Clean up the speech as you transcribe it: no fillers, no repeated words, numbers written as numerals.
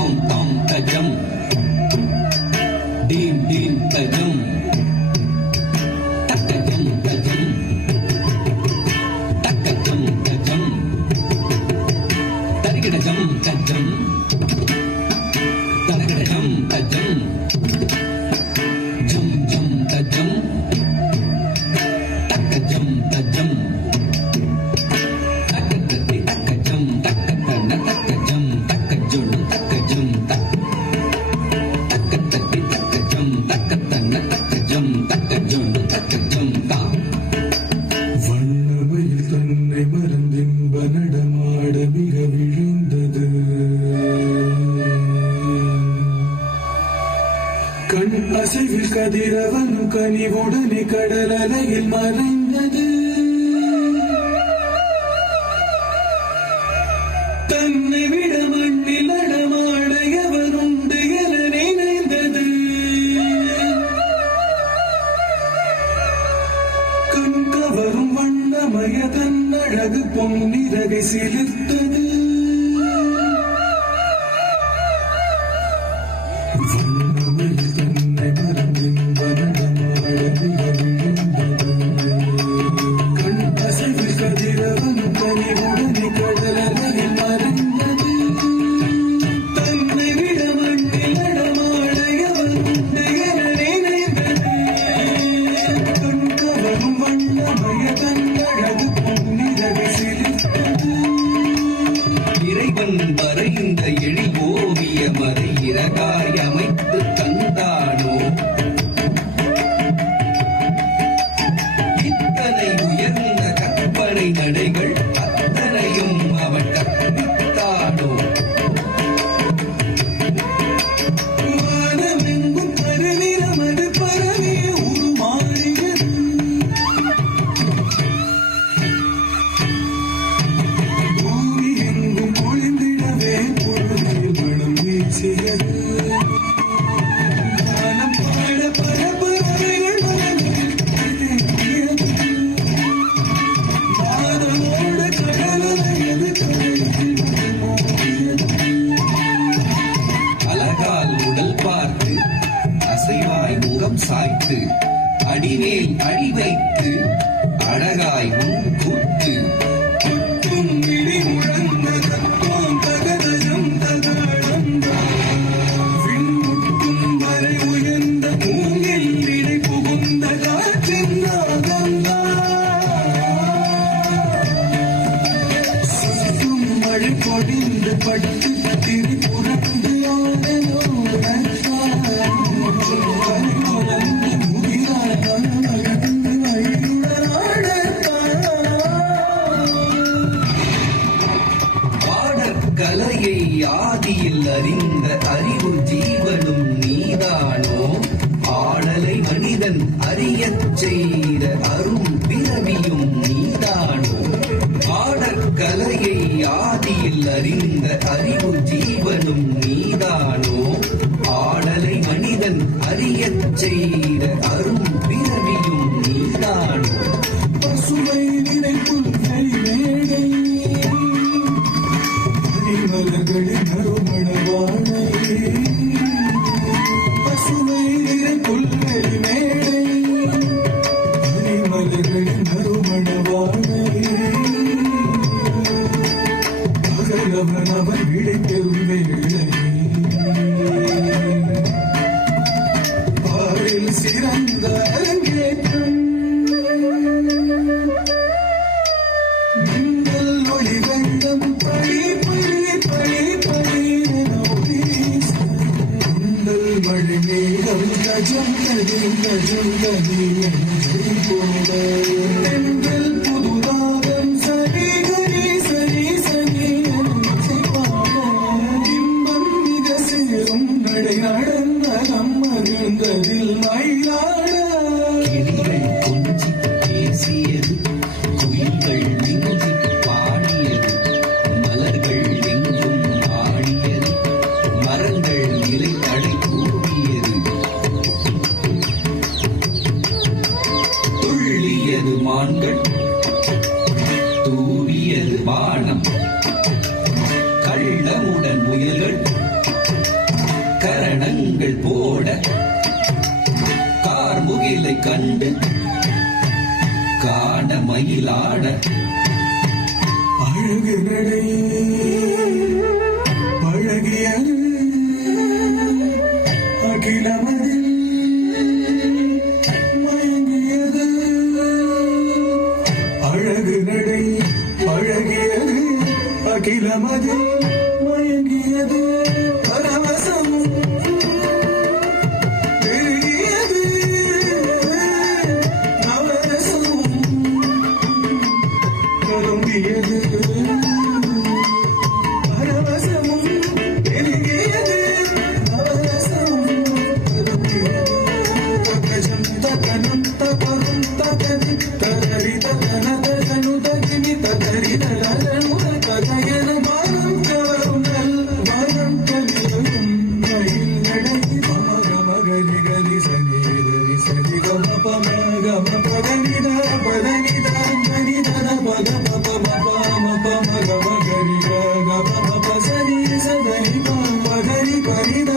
tom tom tajam, dim dim tajam, takajam tajam, takajam tajam, tarikajam tajam, tarikajam tajam, jam jam tajam, takajam tajam. வண்ணமயில் தன்னை மறந்தின்ப நடமாட மிக விழுந்தது. கண் அசைவில் கதிரவனும் கனிவுடனே கடல் அலையில் மறைந்தது. தன்னை விட மண்ணில் நடமாட எவருண்டு என நினைந்தது. கண் கவரும் வண்ணமய தன்னழகு பொன்னிறகை சிலிர்த்தது. வண்ணமயில் தன்னை மறந்தின்ப நடமாட மிக விழுந்தது. கண் அசைவில் கதிரவனும் கனிவுடனே கடல் அலையில் மறைந்தது. தன்னை விட மண்ணில் நடமாட எவருண்டு என நினைந்தது. கண் கவரும் வண்ணமய தன்னழகு பொன்னிறகை சிலிர்த்தது. இறைவன் வரைந்த எழில் ஓவிய மறை இறகாய் அமைத்து தந்தானோ, இத்தனை உயர்ந்த கற்பனை நடைகள் அத்தனையும் அவன் கற்பித்தானோ. வானமெங்கும் கருநிறமது பரவிய உருமாறியது. பூமி எங்கும் ஒளிந்திடவே பொழுதில் மனம் வீசியது. வானம் பாட பல பறவைகள் மனதில் தேங்கியது. வானமோடு கடலுடையது கரையில் மோதியது. அழகால் உடல் பார்த்து அசைவாய் முகம் சாய்த்து அடிமேல் அடி வைத்து அழகாய் உன் கூத்து. தும்பிடி முழங்கதத்தோம் தகதஜம் தகடந்தான். விண்முட்டும் வரை உயர்ந்த மூங்கில் இடை புகுந்த காற்றின் நாதந்தான். சுற்றும் மழை பொழிந்து பட்டு திரி புரண்டு ஆனதோ நட்டான். கரையுலந்து முகிலாய் மனமகிழ்ந்து வழியுடனாடத்தான். பாடற்கலையை ஆதியில் அறிந்த அறிவு ஜீவனும் நீதானோ, ஆடலை மனிதன் அறியச் செய்த அரும் பிறவியும் நீதானோ. பாடற்கலையை ஆதியில் அறிந்த அறிவு ஜீவனும் நீதானோ, ஆடலை மனிதன் அறியச் செய்த அரும் பிறவியும் நீதானோ. பசுமை நினைப்புகை மேடை மலர்களின் நறுமணவானை. பசுமை நினைப்புகை மேடை மலர்களின் நறுமணவானை. பகலவன் அவன் விடை பெறும் வேளை. பாரில் சிறந்த அரங்கேற்றம். மின்னல் ஒளி வெள்ளம் பழி பழி பழி பழி என வீச. மின்னல் மழை மேகம் கஜம் கதி கஜம் கதி என்று போட. பெண்கள் புதுதாகம் சரி கரி சரி சரி என்று பாட. இன்பம் மிக சேரும் நடை நடந்த மகிழ்ந்ததில் மயிலாட. கிளிகள் கொஞ்சி பேசியது, குயில்கள் விஞ்சி பாடியது, மலர்கள் எங்கும் ஆடியது, மரங்கள் நிலை தடை கூடியது. துள்ளியது மான்கள், தூவியது வானம், கள்ளமுடன் முயல்கள் கண்கள் போட கார்முகிலை கண்டு காண மயிலாட அழகு நடை பழகியது அகிலமதில் மயங்கியது அழகு நடை பழகியது அகிலமதில் மயங்கியது பரவசம் பெருகியது நவரசம் கரும்பியது பரவசமும் பெருகியது நவரசம் கரும்பியது தகஜம் தகனம் தகரும் தகதி தகரி தகன தகனு தகிமி தகரி தகனு தகயன வாரம் கவரும் நல் வாரம் கலியும் மயில் நடை மகரி கரி சனி கரி சனி கம பம கம பதனித பதனித கரிதன பத பப பப மப மக மகரி க பப சனி சதனி ப மகரி கரித